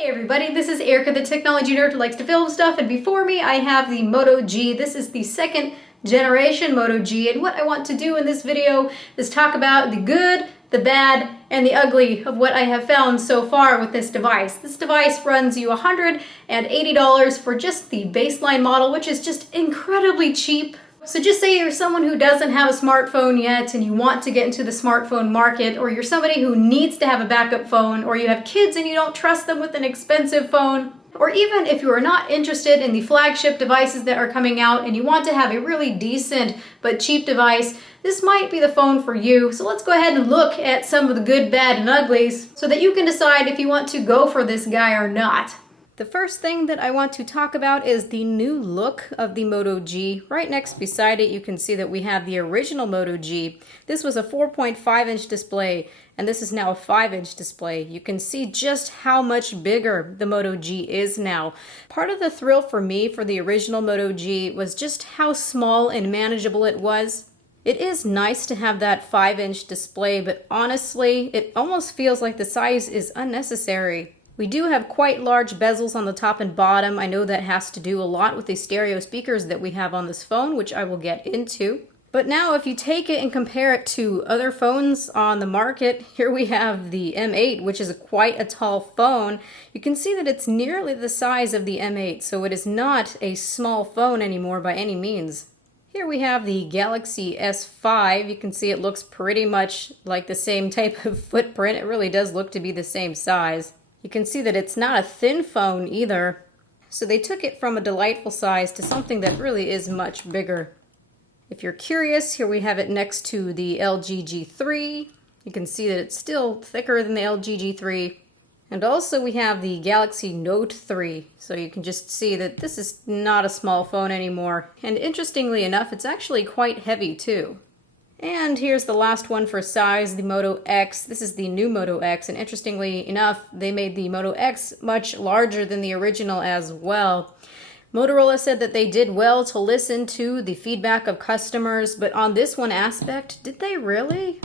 Hey everybody, this is Erica, the technology nerd who likes to film stuff, and before me I have the Moto G. This is the second generation Moto G, and what I want to do in this video is talk about the good, the bad, and the ugly of what I have found so far with this device. This device runs you $180 for just the baseline model, which is just incredibly cheap. So just say you're someone who doesn't have a smartphone yet and you want to get into the smartphone market, or you're somebody who needs to have a backup phone, or you have kids and you don't trust them with an expensive phone, or even if you are not interested in the flagship devices that are coming out and you want to have a really decent but cheap device, this might be the phone for you. So let's go ahead and look at some of the good, bad, and uglies so that you can decide if you want to go for this guy or not. The first thing that I want to talk about is the new look of the Moto G. Right next beside it, you can see that we have the original Moto G. This was a 4.5-inch display, and this is now a 5-inch display. You can see just how much bigger the Moto G is now. Part of the thrill for me for the original Moto G was just how small and manageable it was. It is nice to have that 5-inch display, but honestly, it almost feels like the size is unnecessary. We do have quite large bezels on the top and bottom. I know that has to do a lot with the stereo speakers that we have on this phone, which I will get into. But now if you take it and compare it to other phones on the market, here we have the M8, which is quite a tall phone. You can see that it's nearly the size of the M8, so it is not a small phone anymore by any means. Here we have the Galaxy S5. You can see it looks pretty much like the same type of footprint. It really does look to be the same size. You can see that it's not a thin phone either. So they took it from a delightful size to something that really is much bigger. If you're curious, here we have it next to the LG G3. You can see that it's still thicker than the LG G3. And also we have the Galaxy Note 3. So you can just see that this is not a small phone anymore. And interestingly enough, it's actually quite heavy too. And here's the last one for size, the Moto X. This is the new Moto X, and interestingly enough, they made the Moto X much larger than the original as well. Motorola said that they did well to listen to the feedback of customers, but on this one aspect, did they really?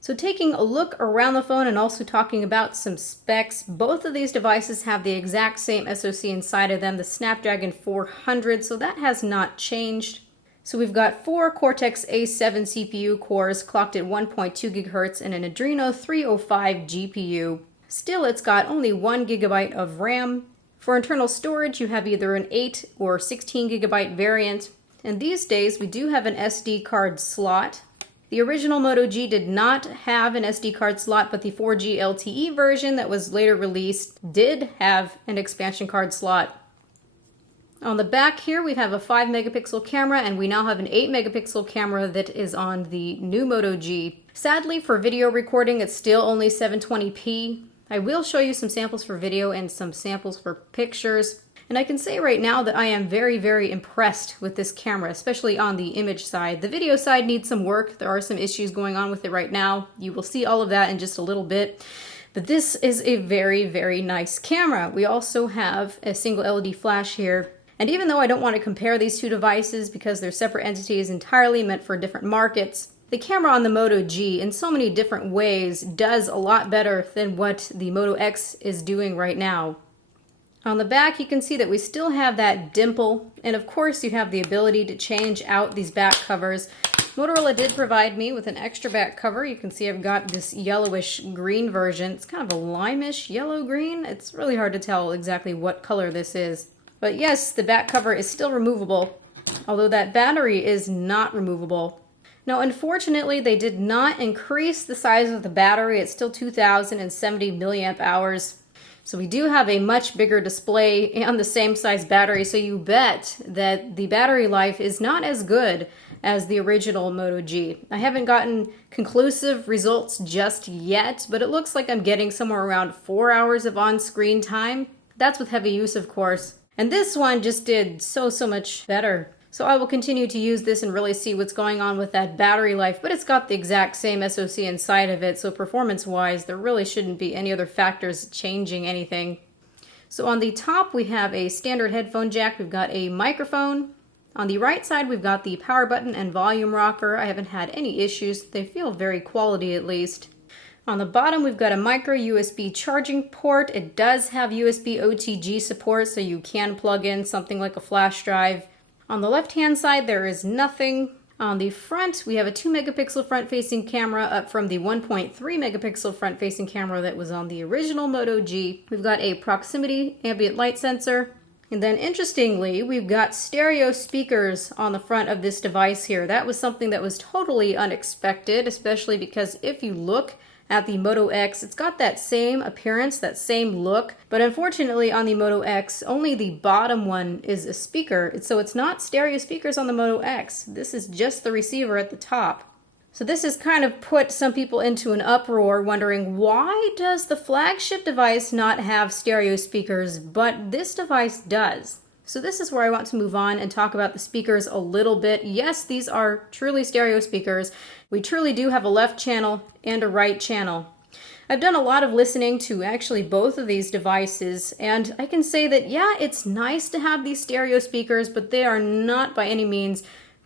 So taking a look around the phone and also talking about some specs, both of these devices have the exact same SoC inside of them, the Snapdragon 400, so that has not changed. So we've got 4 Cortex-A7 CPU cores clocked at 1.2 GHz and an Adreno 305 GPU. Still, it's got only 1 GB of RAM. For internal storage, you have either an 8 or 16 GB variant. And these days, we do have an SD card slot. The original Moto G did not have an SD card slot, but the 4G LTE version that was later released did have an expansion card slot. On the back here, we have a 5 megapixel camera, and we now have an 8 megapixel camera that is on the new Moto G. Sadly, for video recording, it's still only 720p. I will show you some samples for video and some samples for pictures. And I can say right now that I am very, very impressed with this camera, especially on the image side. The video side needs some work. There are some issues going on with it right now. You will see all of that in just a little bit. But this is a very, very nice camera. We also have a single LED flash here. And even though I don't want to compare these two devices because they're separate entities entirely meant for different markets, the camera on the Moto G in so many different ways does a lot better than what the Moto X is doing right now. On the back, you can see that we still have that dimple, and of course you have the ability to change out these back covers. Motorola did provide me with an extra back cover. You can see I've got this yellowish green version. It's kind of a limeish yellow-green. It's really hard to tell exactly what color this is. But yes, the back cover is still removable, although that battery is not removable. Now, unfortunately, they did not increase the size of the battery. It's still 2070 milliamp hours. So we do have a much bigger display and the same size battery, so you bet that the battery life is not as good as the original Moto G. I haven't gotten conclusive results just yet, but it looks like I'm getting somewhere around 4 hours of on-screen time. That's with heavy use, of course. And this one just did so much better. So I will continue to use this and really see what's going on with that battery life, but it's got the exact same SoC inside of it, so performance-wise, there really shouldn't be any other factors changing anything. So on the top, we have a standard headphone jack. We've got a microphone. On the right side, we've got the power button and volume rocker. I haven't had any issues. They feel very quality, at least. On the bottom, we've got a micro USB charging port. It does have USB OTG support, so you can plug in something like a flash drive. On the left-hand side, there is nothing. On the front, we have a 2 megapixel front-facing camera up from the 1.3 megapixel front-facing camera that was on the original Moto G. We've got a proximity ambient light sensor. And then interestingly, we've got stereo speakers on the front of this device here. That was something that was totally unexpected, especially because if you look at the Moto X, it's got that same appearance, that same look, but unfortunately on the Moto X, only the bottom one is a speaker, so it's not stereo speakers on the Moto X. This is just the receiver at the top. So this has kind of put some people into an uproar, wondering why does the flagship device not have stereo speakers, but this device does. So this is where I want to move on and talk about the speakers a little bit. Yes, these are truly stereo speakers. We truly do have a left channel and a right channel. I've done a lot of listening to actually both of these devices, and I can say that, yeah, it's nice to have these stereo speakers, but they are not by any means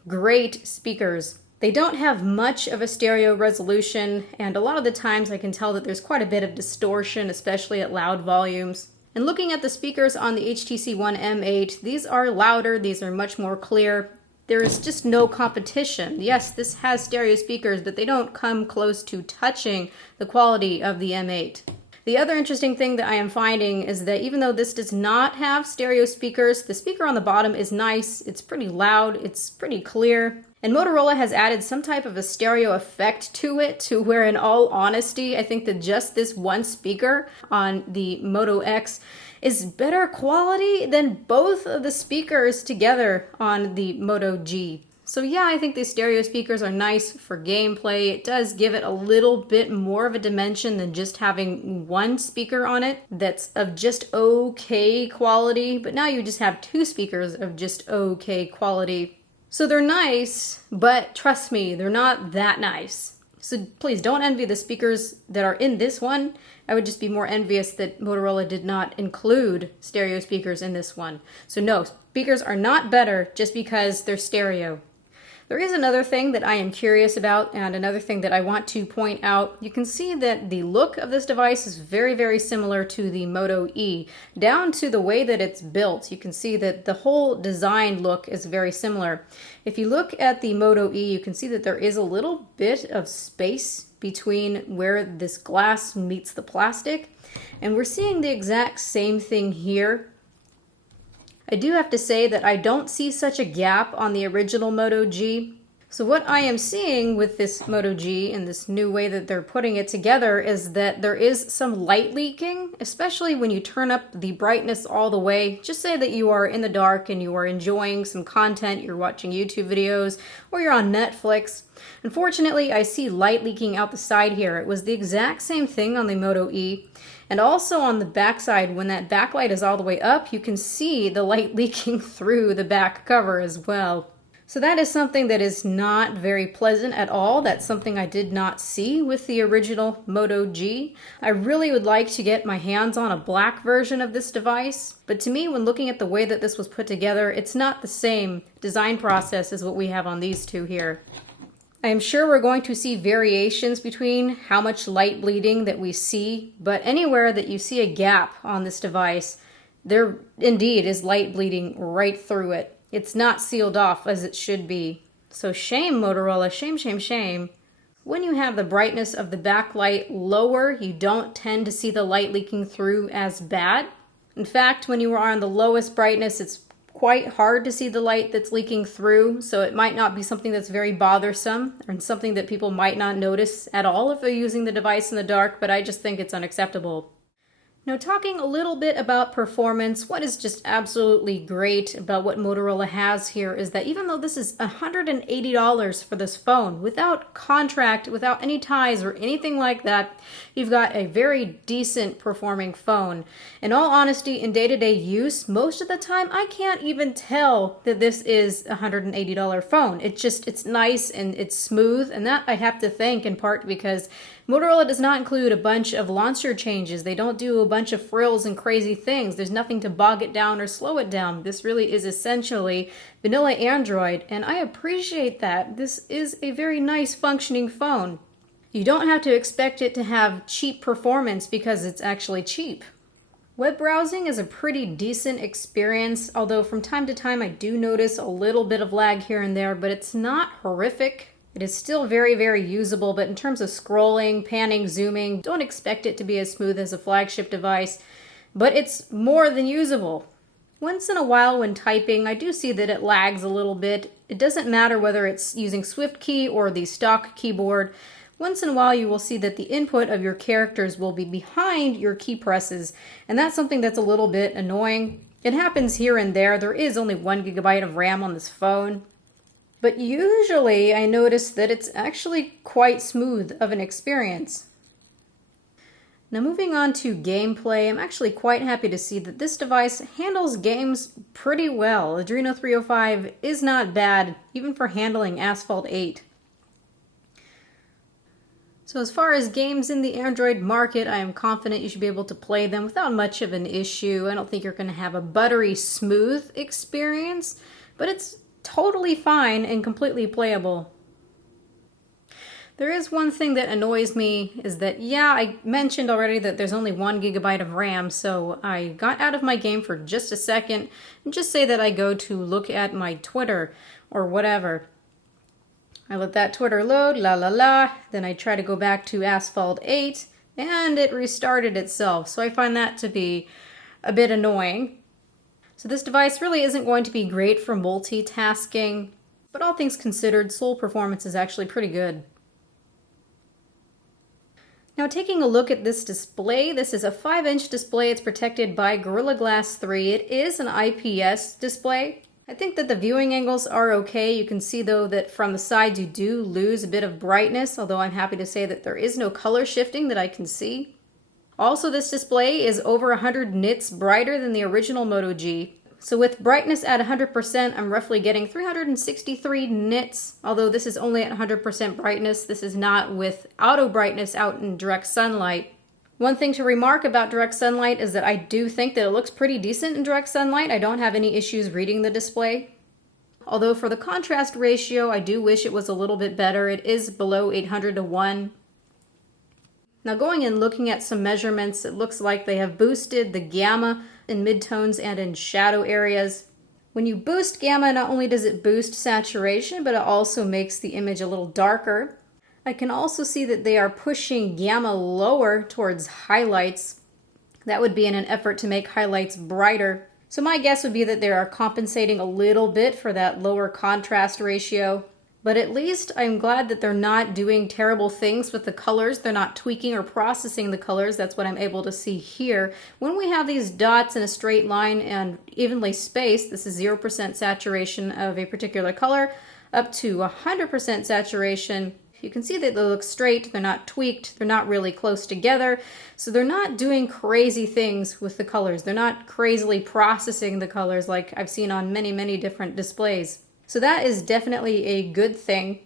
great speakers. They don't have much of a stereo resolution, and a lot of the times I can tell that there's quite a bit of distortion, especially at loud volumes. And looking at the speakers on the HTC One M8, these are louder, these are much more clear. There is just no competition. Yes, this has stereo speakers, but they don't come close to touching the quality of the M8. The other interesting thing that I am finding is that even though this does not have stereo speakers, the speaker on the bottom is nice, it's pretty loud, it's pretty clear. And Motorola has added some type of a stereo effect to it, to where in all honesty, I think that just this one speaker on the Moto X is better quality than both of the speakers together on the Moto G. So yeah, I think these stereo speakers are nice for gameplay. It does give it a little bit more of a dimension than just having one speaker on it that's of just okay quality, but now you just have two speakers of just okay quality. So they're nice, but trust me, they're not that nice. So please don't envy the speakers that are in this one. I would just be more envious that Motorola did not include stereo speakers in this one. So no, speakers are not better just because they're stereo. There is another thing that I am curious about, and another thing that I want to point out. You can see that the look of this device is very, very similar to the Moto E. Down to the way that it's built, you can see that the whole design look is very similar. If you look at the Moto E, you can see that there is a little bit of space between where this glass meets the plastic, and we're seeing the exact same thing here. I do have to say that I don't see such a gap on the original Moto G. So what I am seeing with this Moto G and this new way that they're putting it together is that there is some light leaking, especially when you turn up the brightness all the way. Just say that you are in the dark and you are enjoying some content, you're watching YouTube videos, or you're on Netflix. Unfortunately, I see light leaking out the side here. It was the exact same thing on the Moto E. And also on the back side, when that backlight is all the way up, you can see the light leaking through the back cover as well. So that is something that is not very pleasant at all. That's something I did not see with the original Moto G. I really would like to get my hands on a black version of this device, but to me, when looking at the way that this was put together, it's not the same design process as what we have on these two here. I am sure we're going to see variations between how much light bleeding that we see, but anywhere that you see a gap on this device, there indeed is light bleeding right through it. It's not sealed off as it should be. So shame, Motorola, shame, shame, shame. When you have the brightness of the backlight lower, you don't tend to see the light leaking through as bad. In fact, when you are on the lowest brightness, it's quite hard to see the light that's leaking through, so it might not be something that's very bothersome or something that people might not notice at all if they're using the device in the dark, but I just think it's unacceptable. Now, talking a little bit about performance, what is just absolutely great about what Motorola has here is that even though this is $180 for this phone, without contract, without any ties or anything like that, you've got a very decent performing phone. In all honesty, in day-to-day use, most of the time, I can't even tell that this is a $180 phone. It's nice and it's smooth, and that I have to thank in part because Motorola does not include a bunch of launcher changes. They don't do a bunch of frills and crazy things. There's nothing to bog it down or slow it down. This really is essentially vanilla Android, and I appreciate that. This is a very nice functioning phone. You don't have to expect it to have cheap performance because it's actually cheap. Web browsing is a pretty decent experience, although from time to time I do notice a little bit of lag here and there, but it's not horrific. It is still very, very usable, but in terms of scrolling, panning, zooming, don't expect it to be as smooth as a flagship device, but it's more than usable. Once in a while when typing, I do see that it lags a little bit. It doesn't matter whether it's using SwiftKey or the stock keyboard. Once in a while you will see that the input of your characters will be behind your key presses, and that's something that's a little bit annoying. It happens here and there. There is only 1 GB of RAM on this phone. But usually I notice that it's actually quite smooth of an experience. Now moving on to gameplay, I'm actually quite happy to see that this device handles games pretty well. Adreno 305 is not bad, even for handling Asphalt 8. So as far as games in the Android market, I am confident you should be able to play them without much of an issue. I don't think you're going to have a buttery smooth experience, but it's totally fine and completely playable. There is one thing that annoys me is that, yeah, I mentioned already that there's only 1 GB of RAM, so I got out of my game for just a second and just say that I go to look at my Twitter or whatever. I let that Twitter load, then I try to go back to Asphalt 8 and it restarted itself, so I find that to be a bit annoying. So this device really isn't going to be great for multitasking, but all things considered, Soul performance is actually pretty good. Now taking a look at this display, this is a 5-inch display. It's protected by Gorilla Glass 3. It is an IPS display. I think that the viewing angles are okay. You can see though that from the sides you do lose a bit of brightness, although I'm happy to say that there is no color shifting that I can see. Also, this display is over 100 nits brighter than the original Moto G. So with brightness at 100%, I'm roughly getting 363 nits, although this is only at 100% brightness. This is not with auto brightness out in direct sunlight. One thing to remark about direct sunlight is that I do think that it looks pretty decent in direct sunlight. I don't have any issues reading the display. Although for the contrast ratio, I do wish it was a little bit better. It is below 800:1. Now going and looking at some measurements, it looks like they have boosted the gamma in midtones and in shadow areas. When you boost gamma, not only does it boost saturation, but it also makes the image a little darker. I can also see that they are pushing gamma lower towards highlights. That would be in an effort to make highlights brighter. So my guess would be that they are compensating a little bit for that lower contrast ratio. But at least I'm glad that they're not doing terrible things with the colors. They're not tweaking or processing the colors. That's what I'm able to see here. When we have these dots in a straight line and evenly spaced, this is 0% saturation of a particular color, up to 100% saturation. You can see that they look straight, they're not tweaked, they're not really close together. So they're not doing crazy things with the colors. They're not crazily processing the colors like I've seen on many, many different displays. So that is definitely a good thing.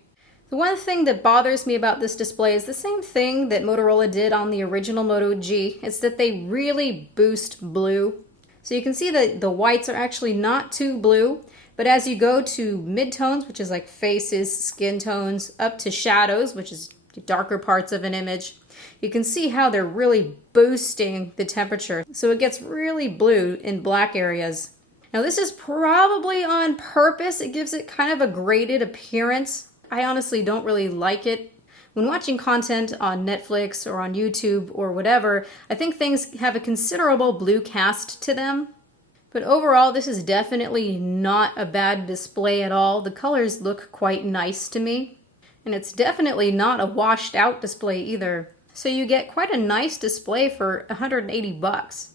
The one thing that bothers me about this display is the same thing that Motorola did on the original Moto G. It's that they really boost blue. So you can see that the whites are actually not too blue, but as you go to midtones, which is like faces, skin tones, up to shadows, which is the darker parts of an image, you can see how they're really boosting the temperature. So it gets really blue in black areas. Now this is probably on purpose. It gives it kind of a graded appearance. I honestly don't really like it. When watching content on Netflix or on YouTube or whatever, I think things have a considerable blue cast to them. But overall, this is definitely not a bad display at all. The colors look quite nice to me. And it's definitely not a washed out display either. So you get quite a nice display for $180.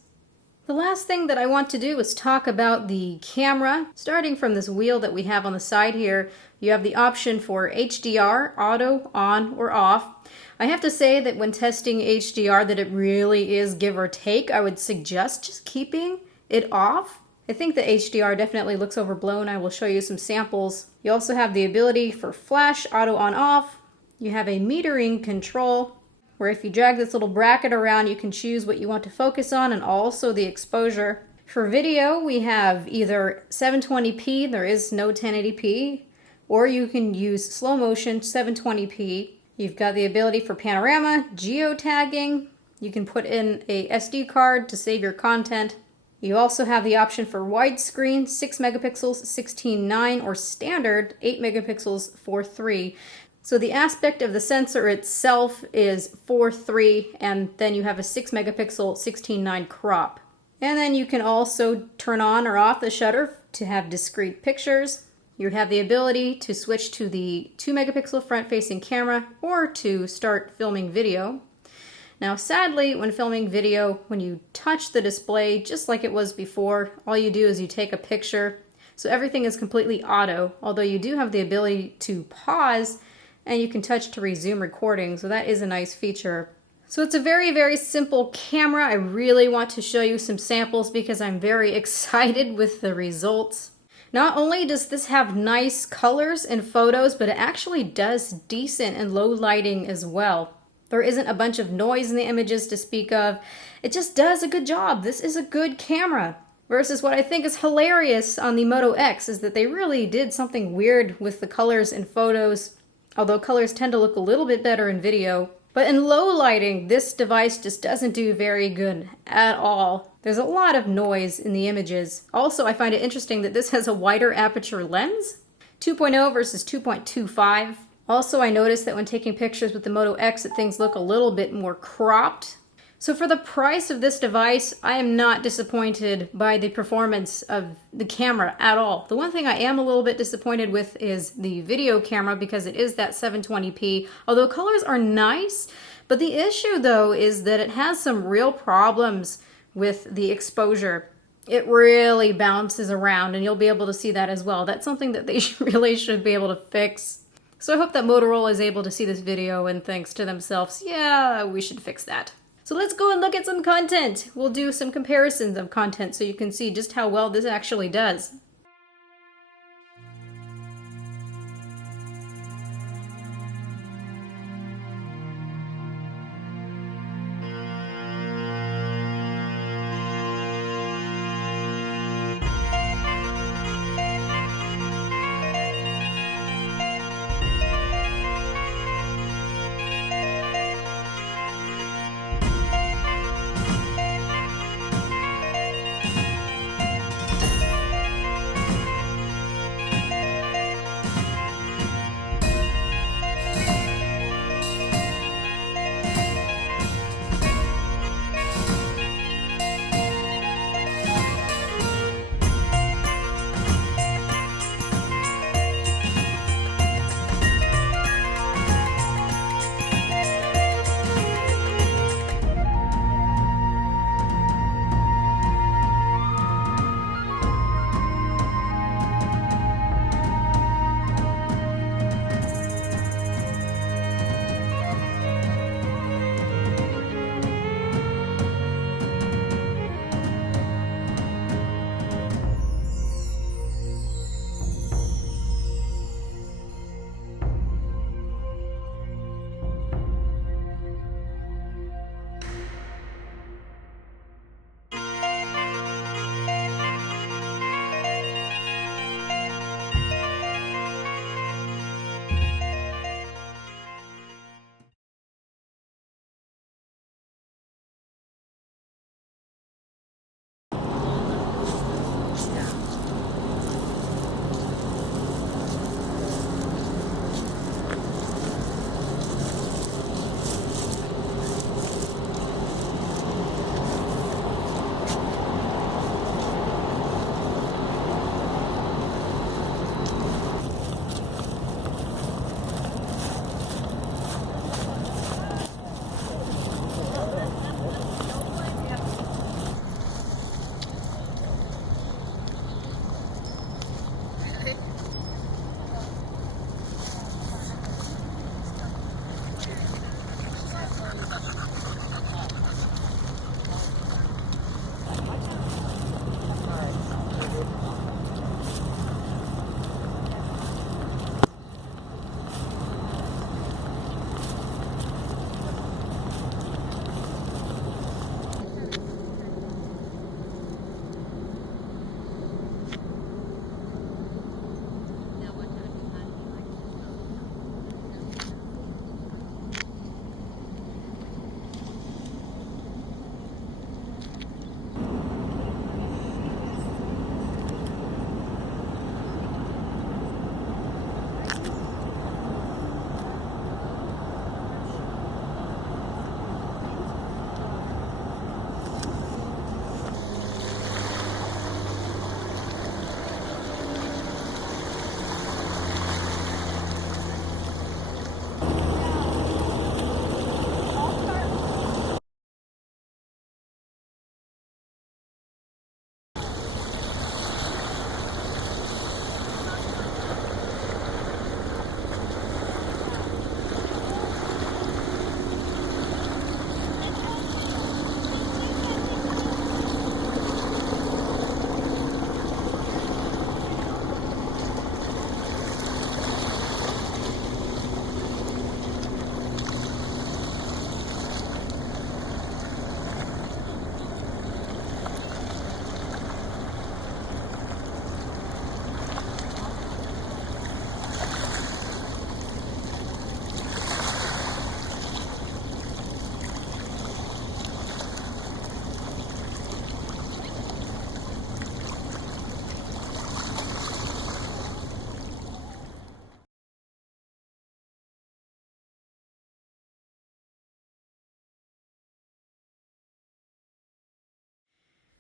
The last thing that I want to do is talk about the camera. Starting from this wheel that we have on the side here, you have the option for HDR, auto, on, or off. I have to say that when testing HDR that it really is give or take. I would suggest just keeping it off. I think the HDR definitely looks overblown. I will show you some samples. You also have the ability for flash, auto, on, off. You have a metering control, where if you drag this little bracket around, you can choose what you want to focus on and also the exposure. For video, we have either 720p, there is no 1080p, or you can use slow motion 720p. You've got the ability for panorama, geotagging. You can put in a SD card to save your content. You also have the option for widescreen, 6 megapixels, 16:9, or standard, 8 megapixels, 4:3. So the aspect of the sensor itself is 4:3, and then you have a 6 megapixel, 16:9 crop. And then you can also turn on or off the shutter to have discrete pictures. You have the ability to switch to the 2 megapixel front-facing camera or to start filming video. Now, sadly, when filming video, when you touch the display, just like it was before, all you do is you take a picture. So everything is completely auto, although you do have the ability to pause and you can touch to resume recording. So that is a nice feature. So it's a very, very simple camera. I really want to show you some samples because I'm very excited with the results. Not only does this have nice colors and photos, but it actually does decent in low lighting as well. There isn't a bunch of noise in the images to speak of. It just does a good job. This is a good camera. Versus what I think is hilarious on the Moto X is that they really did something weird with the colors and photos, although colors tend to look a little bit better in video. But in low lighting, this device just doesn't do very good at all. There's a lot of noise in the images. Also, I find it interesting that this has a wider aperture lens, 2.0 versus 2.25. Also, I noticed that when taking pictures with the Moto X, that things look a little bit more cropped. So for the price of this device, I am not disappointed by the performance of the camera at all. The one thing I am a little bit disappointed with is the video camera because it is that 720p, although colors are nice. But the issue though is that it has some real problems with the exposure. It really bounces around and you'll be able to see that as well. That's something that they really should be able to fix. So I hope that Motorola is able to see this video and thinks to themselves, yeah, we should fix that. So let's go and look at some content. We'll do some comparisons of content so you can see just how well this actually does.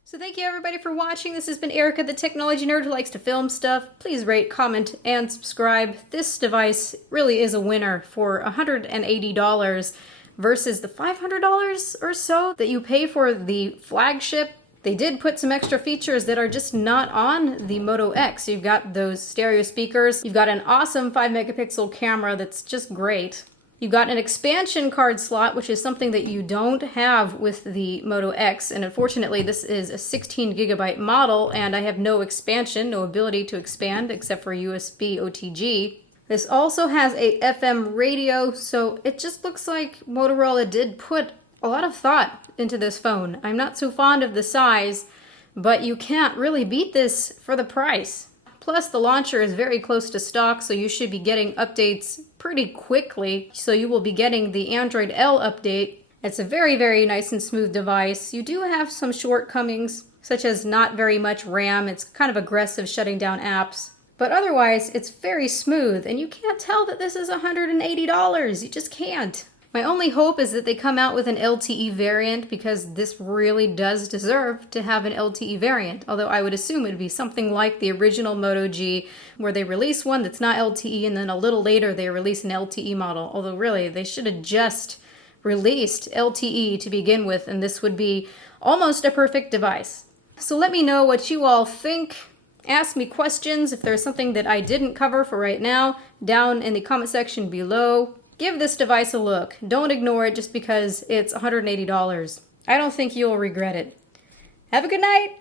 So thank you everybody for watching. This has been Erica, the technology nerd who likes to film stuff. Please rate, comment, and subscribe. This device really is a winner for $180 versus the $500 or so that you pay for the flagship. They did put some extra features that are just not on the Moto X. You've got those stereo speakers. You've got an awesome 5-megapixel camera that's just great. You've got an expansion card slot, which is something that you don't have with the Moto X, and unfortunately this is a 16 GB model, and I have no expansion, no ability to expand except for USB OTG. This also has a FM radio, so it just looks like Motorola did put a lot of thought into this phone. I'm not so fond of the size, but you can't really beat this for the price. Plus, the launcher is very close to stock, so you should be getting updates pretty quickly. So you will be getting the Android L update. It's a very, very nice and smooth device. You do have some shortcomings, such as not very much RAM. It's kind of aggressive shutting down apps. But otherwise, it's very smooth, and you can't tell that this is $180. You just can't. My only hope is that they come out with an LTE variant, because this really does deserve to have an LTE variant. Although I would assume it would be something like the original Moto G, where they release one that's not LTE and then a little later they release an LTE model. Although really, they should have just released LTE to begin with, and this would be almost a perfect device. So let me know what you all think. Ask me questions if there's something that I didn't cover for right now down in the comment section below. Give this device a look. Don't ignore it just because it's $180. I don't think you'll regret it. Have a good night!